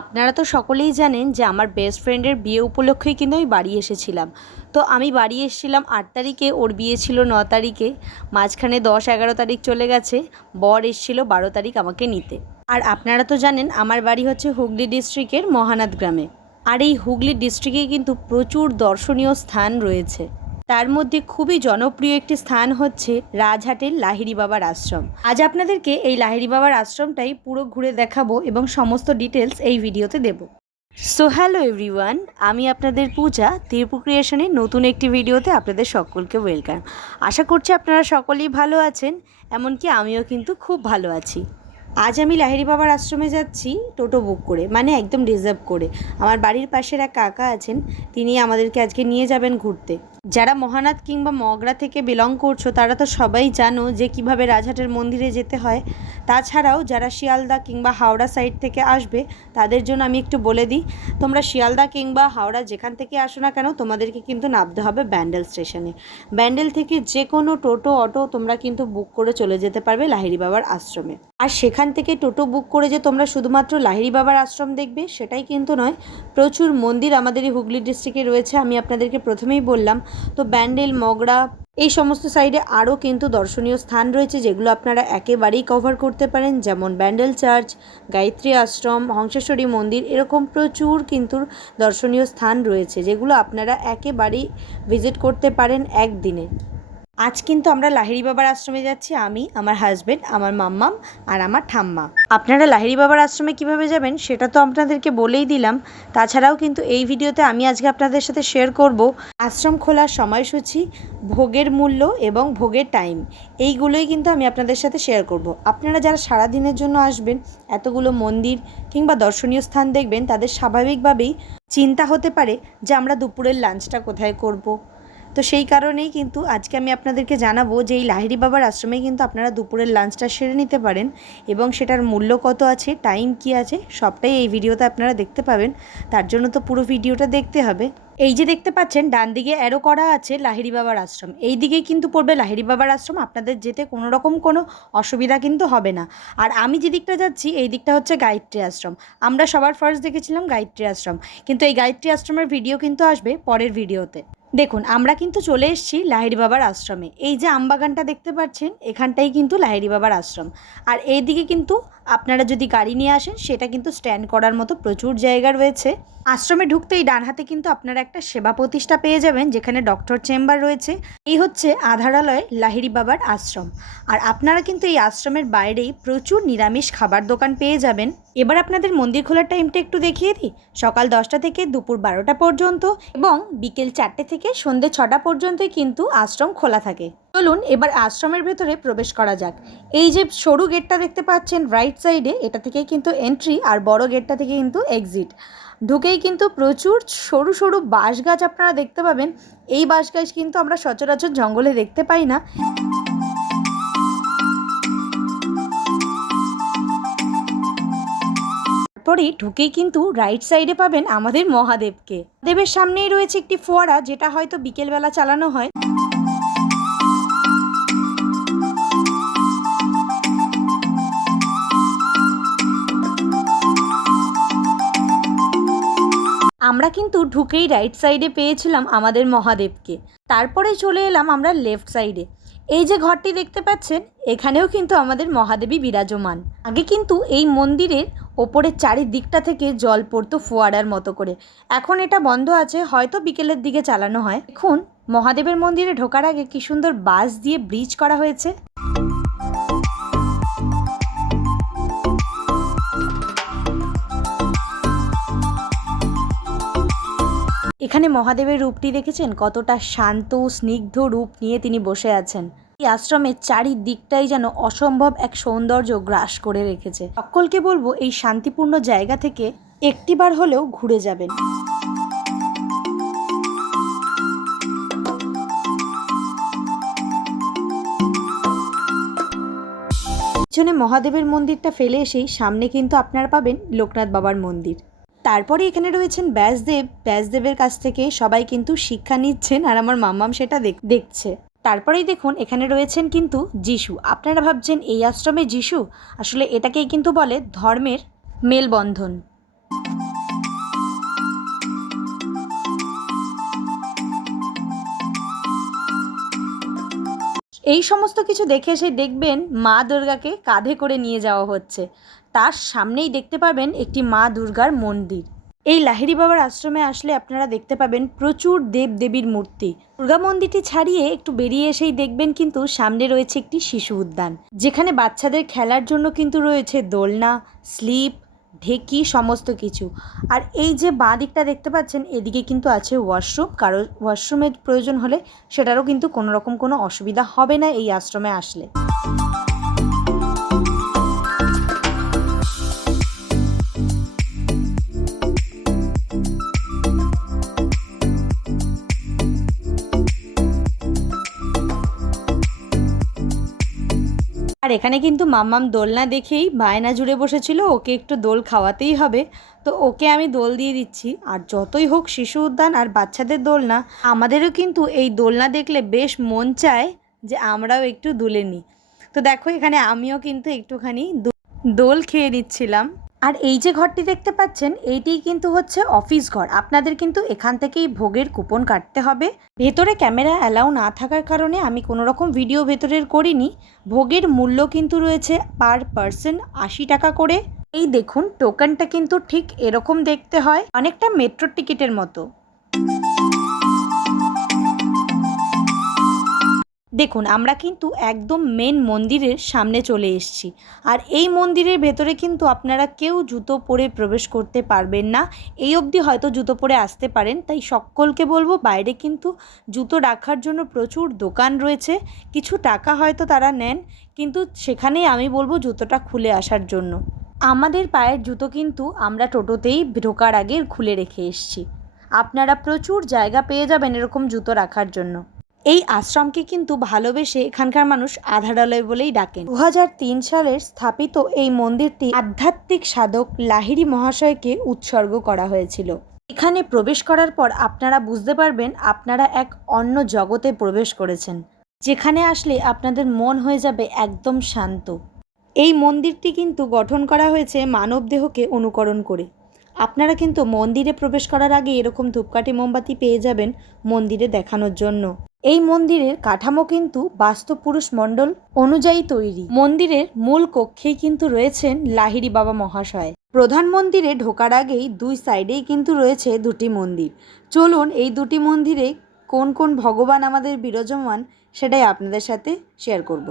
আপনারা তো সকলেই জানেন যে আমার বেস্ট ফ্রেন্ডের বিয়ে উপলক্ষেই কিন্তু আমি বাড়ি এসেছিলাম। তো আমি বাড়ি এসেছিলাম 8 তারিখে, ওর বিয়ে ছিল 9 তারিখে। মাঝখানে 10-11 তারিখ চলে গেছে। বর এসেছিল 12 তারিখ আমাকে নিতে। আর আপনারা তো জানেন আমার বাড়ি হচ্ছে হুগলি ডিস্ট্রিক্টের মহানাদ গ্রামে। আর এই হুগলি ডিস্ট্রিক্টে কিন্তু প্রচুর দর্শনীয় স্থান রয়েছে। তার মধ্যে খুবই জনপ্রিয় একটি স্থান হচ্ছে রাজহাটের লাহিড়ী বাবার আশ্রম। আজ আপনাদেরকে এই লাহিড়ী বাবার আশ্রমটাই পুরো ঘুরে দেখাবো এবং সমস্ত ডিটেলস এই ভিডিওতে দেব। সো হ্যালো এভরিওয়ান, আমি আপনাদের পূজা তীর্পু ক্রিয়েশনের নতুন একটি ভিডিওতে আপনাদের সকলকে ওয়েলকাম। আশা করছি আপনারা সকলেই ভালো আছেন, এমনকি আমিও কিন্তু খুব ভালো আছি। আজ আমি লাহিড়ী বাবার আশ্রমে যাচ্ছি টোটো বুক করে, মানে একদম রিজার্ভ করে। আমার বাড়ির পাশের এক কাকা আছেন, তিনি আমাদেরকে আজকে নিয়ে যাবেন ঘুরতে। যারা মহানাদ কিংবা মগরা থেকে বিলং করছো তারা তো সবাই জানো যে কিভাবে রাজহাটের মন্দিরে যেতে হয়। তাছাড়াও যারা শিয়ালদা কিংবা হাওড়া সাইড থেকে আসবে তাদের জন্য আমি একটু বলে দিই, তোমরা শিয়ালদা কিংবা হাওড়া যেখান থেকে আসো না কেন তোমাদেরকে কিন্তু নামতে হবে ব্যান্ডেল স্টেশনে। ব্যান্ডেল থেকে যে কোনো টোটো অটো তোমরা কিন্তু বুক করে চলে যেতে পারবে লাহিড়ী বাবার আশ্রমে। আর সেখান থেকে টোটো বুক করে যে তোমরা শুধুমাত্র লাহিড়ী বাবার আশ্রম দেখবে সেটাই কিন্তু নয়, প্রচুর মন্দির আমাদের এই হুগলি ডিস্ট্রিক্টে রয়েছে। আমি আপনাদেরকে প্রথমেই বললাম, তো ব্যান্ডেল, মগরা এই সমস্ত সাইডে আরও কিন্তু দর্শনীয় স্থান রয়েছে যেগুলো আপনারা একেবারেই কভার করতে পারেন, যেমন ব্যান্ডেল চার্চ, গায়ত্রী আশ্রম, হংসেশ্বরী মন্দির, এরকম প্রচুর কিন্তু দর্শনীয় স্থান রয়েছে যেগুলো আপনারা একেবারেই ভিজিট করতে পারেন একদিনে। আজ কিন্তু আমরা লাহিড়ী বাবার আশ্রমে যাচ্ছি, আমি, আমার হাজব্যান্ড, আমার মাম্মাম আর আমার ঠাম্মা। আপনারা লাহিড়ী বাবার আশ্রমে কিভাবে যাবেন সেটা তো আপনাদেরকে বলেই দিলাম। তাছাড়াও কিন্তু এই ভিডিওতে আমি আজকে আপনাদের সাথে শেয়ার করব আশ্রম খোলার সময়সূচি, ভোগের মূল্য এবং ভোগের টাইম। এইগুলোই কিন্তু আমি আপনাদের সাথে শেয়ার করব। আপনারা যারা সারাদিনের জন্য আসবেন, এতগুলো মন্দির কিংবা দর্শনীয় স্থান দেখবেন, তাদের স্বাভাবিকভাবেই চিন্তা হতে পারে যে আমরা দুপুরের লাঞ্চটা কোথায় করব। তো সেই কারণেই কিন্তু আজকে আমি আপনাদেরকে জানাবো যে এই লাহিড়ী বাবার আশ্রমে কিন্তু আপনারা দুপুরের লাঞ্চটা সেরে নিতে পারেন এবং সেটার মূল্য কত আছে, টাইম কি আছে, সবটাই এই ভিডিওতে আপনারা দেখতে পাবেন। তার জন্য তো পুরো ভিডিওটা দেখতে হবে। এই যে দেখতে পাচ্ছেন ডান দিকে অ্যারো করা আছে লাহিড়ী বাবার আশ্রম, এই দিকেই কিন্তু পড়বে লাহিড়ী বাবার আশ্রম। আপনাদের যেতে কোনো রকম কোনো অসুবিধা কিন্তু হবে না। আর আমি যে দিকটা যাচ্ছি এই দিকটা হচ্ছে গায়ত্রী আশ্রম। আমরা সবার ফার্স্ট দেখেছিলাম গায়ত্রী আশ্রম, কিন্তু এই গায়ত্রী আশ্রমের ভিডিও কিন্তু আসবে পরের ভিডিওতে। দেখুন আমরা কিন্তু চলে এসেছি লাহিড়ী বাবার আশ্রমে। এই যে আমবাগানটা দেখতে পাচ্ছেন এখানটাই কিন্তু লাহিড়ী বাবার আশ্রম। আর এইদিকে কিন্তু আপনারা যদি গাড়ি নিয়ে আসেন সেটা কিন্তু স্ট্যান্ড করার মতো প্রচুর জায়গা রয়েছে। আশ্রমে ঢুকতেই ডান হাতে কিন্তু আপনারা একটা সেবা প্রতিষ্ঠা পেয়ে যাবেন যেখানে ডক্টর চেম্বার রয়েছে। এই হচ্ছে আধারালয় লাহিড়ী বাবার আশ্রম। আর আপনারা কিন্তু এই আশ্রমের বাইরেই প্রচুর নিরামিষ খাবার দোকান পেয়ে যাবেন। এবার আপনাদের মন্দির খোলার টাইমটা একটু দেখিয়ে দিই। সকাল 10টা থেকে দুপুর 12টা পর্যন্ত এবং বিকেল 4টে থেকে সন্ধ্যে 6টা পর্যন্তই কিন্তু আশ্রম খোলা থাকে। চলুন এবার আশ্রমের ভেতরে প্রবেশ করা যাক। এই যে সরু গেটটা দেখতে পাচ্ছেন রাইট সাইডে, এটা থেকেই কিন্তু এন্ট্রি, আর বড় গেটটা থেকে কিন্তু এক্সিট। ঢুকেই কিন্তু প্রচুর সরু সরু বাঁশ গাছ আপনারা দেখতে পাবেন। এই বাঁশ গাছ কিন্তু আমরা সচরাচর জঙ্গলে দেখতে পাই না। তারপরেই ঢুকেই কিন্তু রাইট সাইডে পাবেন আমাদের মহাদেবকে। দেবের সামনেই রয়েছে একটি ফোয়ারা, যেটা হয়তো বিকেলবেলা চালানো হয়। আমরা কিন্তু ঢুকেই রাইট সাইডে পেয়েছিলাম আমাদের মহাদেবকে। তারপরে চলে এলাম আমরা লেফট সাইডে। এই যে ঘরটি দেখতে পাচ্ছেন এখানেও কিন্তু আমাদের মহাদেবী বিরাজমান। আগে কিন্তু এই মন্দিরের ওপরের চারিদিকটা থেকে জল পড়তো ফোয়ারার মতো করে, এখন এটা বন্ধ আছে, হয়তো বিকেলের দিকে চালানো হয়। এখন মহাদেবের মন্দিরে ঢোকার আগে কি সুন্দর বাঁশ দিয়ে ব্রিজ করা হয়েছে। এখানে মহাদেবের রূপটি দেখেছেন, কতটা শান্ত স্নিগ্ধ রূপ নিয়ে তিনি বসে আছেন। এই আশ্রমের চারিদিকটাই যেন অসম্ভব এক সৌন্দর্য গ্রাস করে রেখেছে। সকলকে বলবো এই শান্তিপূর্ণ জায়গা থেকে একটিবার হলেও ঘুরে যাবেন। পিছনে মহাদেবের মন্দিরটা ফেলে এসেই সামনে কিন্তু আপনারা পাবেন লোকনাথ বাবার মন্দির। তারপরে এখানে রয়েছেন ব্যাসদেব। ব্যাসদেবের কাছ থেকে সবাই কিন্তু শিক্ষা নিচ্ছেন আর আমার মাম্মাম সেটা দেখছে। তারপরেই দেখুন এখানে রয়েছেন কিন্তু যিশু। আপনারা ভাবছেন এই আশ্রমে যিশু, আসলে এটাকেই কিন্তু বলে ধর্মের মেলবন্ধন। এই সমস্ত কিছু দেখে এসে দেখবেন মা দুর্গাকে কাঁধে করে নিয়ে যাওয়া হচ্ছে। তার সামনেই দেখতে পাবেন একটি মা দুর্গার মন্দির। এই লাহিড়ী বাবার আশ্রমে আসলে আপনারা দেখতে পাবেন প্রচুর দেবদেবীর মূর্তি। দুর্গা মন্দিরটি ছাড়িয়ে একটু বেরিয়ে এসেই দেখবেন কিন্তু সামনে রয়েছে একটি শিশু উদ্যান, যেখানে বাচ্চাদের খেলার জন্য কিন্তু রয়েছে দোলনা, স্লিপ, ঢেকি, সমস্ত কিছু। আর এই যে বাঁ দিকটা দেখতে পাচ্ছেন, এদিকে কিন্তু আছে ওয়াশরুম। কারো ওয়াশরুমের প্রয়োজন হলে সেটারও কিন্তু কোনো রকম কোনো অসুবিধা হবে না এই আশ্রমে আসলে। আর এখানে কিন্তু মাম্মাম দোলনা দেখেই বায়না জুড়ে বসেছিল, ওকে একটু দোল খাওয়াতেই হবে। তো ওকে আমি দোল দিয়ে দিচ্ছি। আর যতই হোক শিশু উদ্যান আর বাচ্চাদের দোলনা, আমাদেরও কিন্তু এই দোলনা দেখলে বেশ মন চায় যে আমরাও একটু দুলে নিই। তো দেখো এখানে আমিও কিন্তু একটুখানি দোল খেয়ে নিচ্ছিলাম। আর এই যে ঘরটি দেখতে পাচ্ছেন, এইটিই কিন্তু হচ্ছে অফিস ঘর। আপনাদের কিন্তু এখান থেকেই ভোগের কুপন কাটতে হবে। ভেতরে ক্যামেরা অ্যালাউ না থাকার কারণে আমি কোনো রকম ভিডিও ভেতরের করিনি। ভোগের মূল্য কিন্তু রয়েছে পার পার্সন 80 টাকা করে। এই দেখুন টোকেনটা কিন্তু ঠিক এরকম দেখতে হয়, অনেকটা মেট্রো টিকিটের মতো। দেখুন আমরা কিন্তু একদম মেন মন্দিরের সামনে চলে এসেছি। আর এই মন্দিরের ভেতরে কিন্তু আপনারা কেউ জুতো পরে প্রবেশ করতে পারবেন না। এই অবধি হয়তো জুতো পরে আসতে পারেন, তাই সকলকে বলবো বাইরে কিন্তু জুতো রাখার জন্য প্রচুর দোকান রয়েছে। কিছু টাকা হয়তো তারা নেন, কিন্তু সেখানেই আমি বলবো জুতোটা খুলে আসার জন্য। আমাদের পায়ের জুতো কিন্তু আমরা টোটোতেই ঢোকার আগে খুলে রেখে এসেছি। আপনারা প্রচুর জায়গা পেয়ে যাবেন এরকম জুতো রাখার জন্য। এই আশ্রমকে কিন্তু ভালোবেসে এখানকার মানুষ আধারালয় বলেই ডাকেন। 2003 সালের স্থাপিত এই মন্দিরটি আধ্যাত্মিক সাধক লাহিড়ী মহাশয়কে উৎসর্গ করা হয়েছিল। এখানে প্রবেশ করার পর আপনারা বুঝতে পারবেন আপনারা এক অন্য জগতে প্রবেশ করেছেন, যেখানে আসলে আপনাদের মন হয়ে যাবে একদম শান্ত। এই মন্দিরটি কিন্তু গঠন করা হয়েছে মানবদেহকে অনুকরণ করে। আপনারা কিন্তু মন্দিরে প্রবেশ করার আগে এরকম ধূপকাঠি মোমবাতি পেয়ে যাবেন মন্দিরে দেখানোর জন্য। এই মন্দিরের কাঠামো কিন্তু বাস্তুপুরুষ মণ্ডল অনুযায়ী তৈরি। মন্দিরের মূল কক্ষেই কিন্তু রয়েছেন লাহিড়ী বাবা মহাশয়। প্রধান মন্দিরে ঢোকার আগেই দুই সাইডেই কিন্তু রয়েছে দুটি মন্দির। চলুন এই দুটি মন্দিরে কোন কোন ভগবান আমাদের বিরাজমান সেটাই আপনাদের সাথে শেয়ার করব।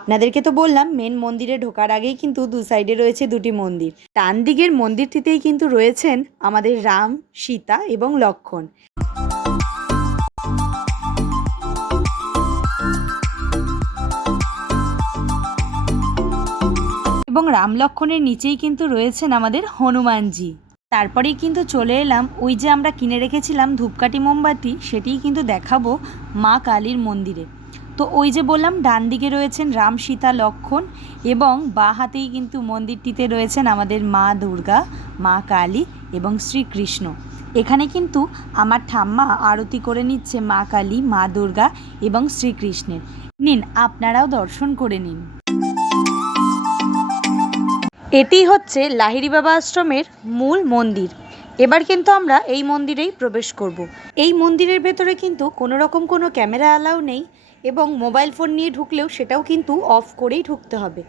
আপনাদেরকে তো বললাম মেন মন্দিরে ঢোকার আগেই কিন্তু দু সাইডে রয়েছে দুটি মন্দির। ডান দিকের মন্দিরটিতেই কিন্তু রয়েছেন আমাদের রাম, সীতা এবং লক্ষ্মণ। এবং রাম লক্ষ্মণের নিচেই কিন্তু রয়েছেন আমাদের হনুমানজি। তারপরেই কিন্তু চলে এলাম ওই যে আমরা কিনে রেখেছিলাম ধূপকাঠি মোমবাতি, সেটিই কিন্তু দেখাবো মা কালীর মন্দিরে। তো ওই যে বললাম ডান দিকে রয়েছেন রাম, সীতা, লক্ষ্মণ এবং বাঁ হাতেই কিন্তু মন্দিরটিতে রয়েছেন আমাদের মা দুর্গা, মা কালী এবং শ্রীকৃষ্ণ। এখানে কিন্তু আমার ঠাম্মা আরতি করে নিচ্ছে মা কালী, মা দুর্গা এবং শ্রীকৃষ্ণের। নিন আপনারাও দর্শন করে নিন। এটি হচ্ছে লাহিড়ী বাবা আশ্রমের মূল মন্দির। এবার কিন্তু আমরা এই মন্দিরেই প্রবেশ করব। এই মন্দিরের ভেতরে কিন্তু কোনো রকম কোনো ক্যামেরা অ্যালাউ নেই এবং মোবাইল ফোন নিয়ে ঢুকলেও সেটাও কিন্তু অফ করেই ঢুকতে হবে।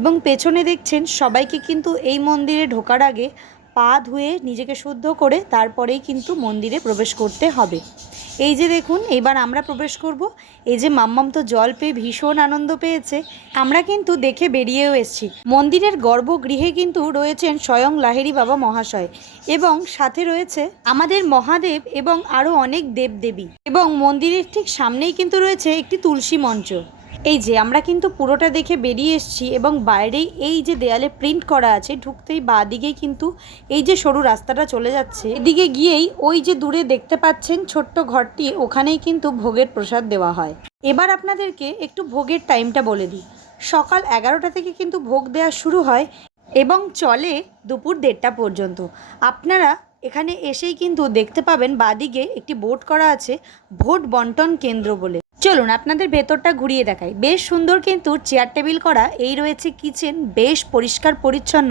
এবং পেছনে দেখছেন সবাইকে কিন্তু এই মন্দিরে ঢোকার আগে পা ধুয়ে নিজেকে শুদ্ধ করে তারপরেই কিন্তু মন্দিরে প্রবেশ করতে হবে। এই যে দেখুন এবার আমরা প্রবেশ করব। এই যে মাম্মাম তো জল পেয়ে ভীষণ আনন্দ পেয়েছে। আমরা কিন্তু দেখে বেরিয়েও এসেছি। মন্দিরের গর্ভগৃহে কিন্তু রয়েছেন স্বয়ং লাহিড়ী বাবা মহাশয় এবং সাথে রয়েছে আমাদের মহাদেব এবং আরও অনেক দেবদেবী। এবং মন্দিরের ঠিক সামনেই কিন্তু রয়েছে একটি তুলসী মঞ্চ। এই যে আমরা কিন্তু পুরোটা দেখে বেরিয়ে এসেছি এবং বাইরেই এই যে দেয়ালে প্রিন্ট করা আছে, ঢুকতেই বাঁ দিকেই কিন্তু এই যে সরু রাস্তাটা চলে যাচ্ছে, এদিকে গিয়েই ওই যে দূরে দেখতে পাচ্ছেন ছোট্ট ঘরটি, ওখানেই কিন্তু ভোগের প্রসাদ দেওয়া হয়। এবার আপনাদেরকে একটু ভোগের টাইমটা বলে দিই। সকাল 11টা থেকে কিন্তু ভোগ দেওয়া শুরু হয় এবং চলে দুপুর 1:30টা পর্যন্ত। আপনারা এখানে এসেই কিন্তু দেখতে পাবেন বাদিকে একটি বোর্ড করা আছে ভোট বন্টন কেন্দ্র বলে। চলুন আপনাদের ভেতরটা ঘুরিয়ে দেখাই। বেশ সুন্দর কিন্তু চেয়ার টেবিল করা। এই রয়েছে কিচেন, বেশ পরিষ্কার পরিচ্ছন্ন।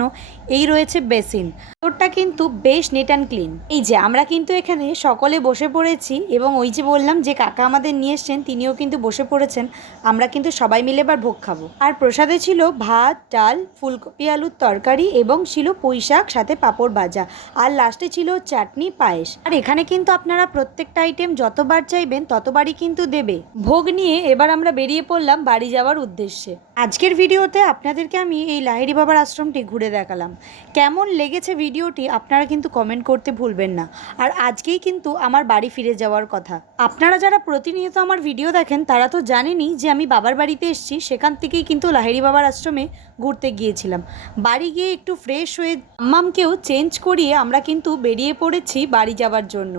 এই রয়েছে বেসিন। ভেতরটা কিন্তু বেশ নিট অ্যান্ড ক্লিন। এই যে আমরা কিন্তু এখানে সকলে বসে পড়েছি এবং ওই যে বললাম যে কাকা আমাদের নিয়ে এসছেন, তিনিও কিন্তু বসে পড়েছেন। আমরা কিন্তু সবাই মিলে এবার ভোগ খাবো। আর প্রসাদে ছিল ভাত, ডাল, ফুলকপি আলুর তরকারি এবং ছিল পুঁই শাক, সাথে পাঁপড় ভাজা। আর লাস্টে ছিল চাটনি, পায়েস। আর এখানে কিন্তু আপনারা প্রত্যেকটা আইটেম যতবার চাইবেন ততবারই কিন্তু দেবে। ভোগ নিয়ে এবার আমরা বেরিয়ে পড়লাম বাড়ি যাওয়ার উদ্দেশ্যে। আজকের ভিডিওতে আপনাদেরকে আমি এই লাহিড়ী বাবার আশ্রমটি ঘুরে দেখালাম। কেমন লেগেছে ভিডিওটি আপনারা কিন্তু কমেন্ট করতে ভুলবেন না। আর আজকেই কিন্তু আমার বাড়ি ফিরে যাওয়ার কথা। আপনারা যারা প্রতিনিয়ত আমার ভিডিও দেখেন তারা তো জানেনই যে আমি বাবার বাড়িতে এসেছি, সেখান থেকেই কিন্তু লাহিড়ী বাবার আশ্রমে ঘুরতে গিয়েছিলাম। বাড়ি গিয়ে একটু ফ্রেশ হয়ে আম্মামকেও চেঞ্জ করিয়ে আমরা কিন্তু বেরিয়ে পড়েছি বাড়ি যাওয়ার জন্য।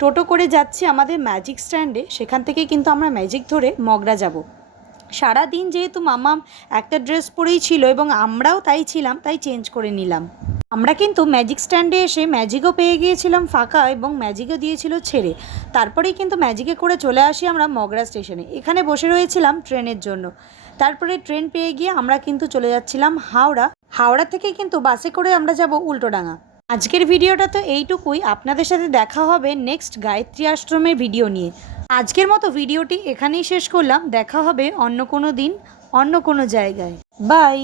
টোটো করে যাচ্ছি আমাদের ম্যাজিক স্ট্যান্ডে, সেখান থেকে কিন্তু আমরা ম্যাজিক ধরে মগরা যাব। সারাদিন যেহেতু মাম্মাম একটা ড্রেস পরেই ছিল এবং আমরাও তাই ছিলাম, তাই চেঞ্জ করে নিলাম। আমরা কিন্তু ম্যাজিক স্ট্যান্ডে এসে ম্যাজিকও পেয়ে গিয়েছিলাম ফাঁকা এবং ম্যাজিকও দিয়েছিল ছেড়ে। তারপরেই কিন্তু ম্যাজিকে করে চলে আসি আমরা মগরা স্টেশনে। এখানে বসে রয়েছিলাম ট্রেনের জন্য। তারপরে ট্রেন পেয়ে গিয়ে আমরা কিন্তু চলে যাচ্ছিলাম হাওড়া। হাওড়া থেকে কিন্তু বাসে করে আমরা যাব উল্টোডাঙা। আজকের ভিডিওটা তো এইটুকুই। আপনাদের সাথে দেখা হবে নেক্সট গায়ত্রী আশ্রমের ভিডিও নিয়ে। আজকের মতো ভিডিওটি এখানেই শেষ করলাম। দেখা হবে অন্য কোনো দিন, অন্য কোনো জায়গায়। বাই।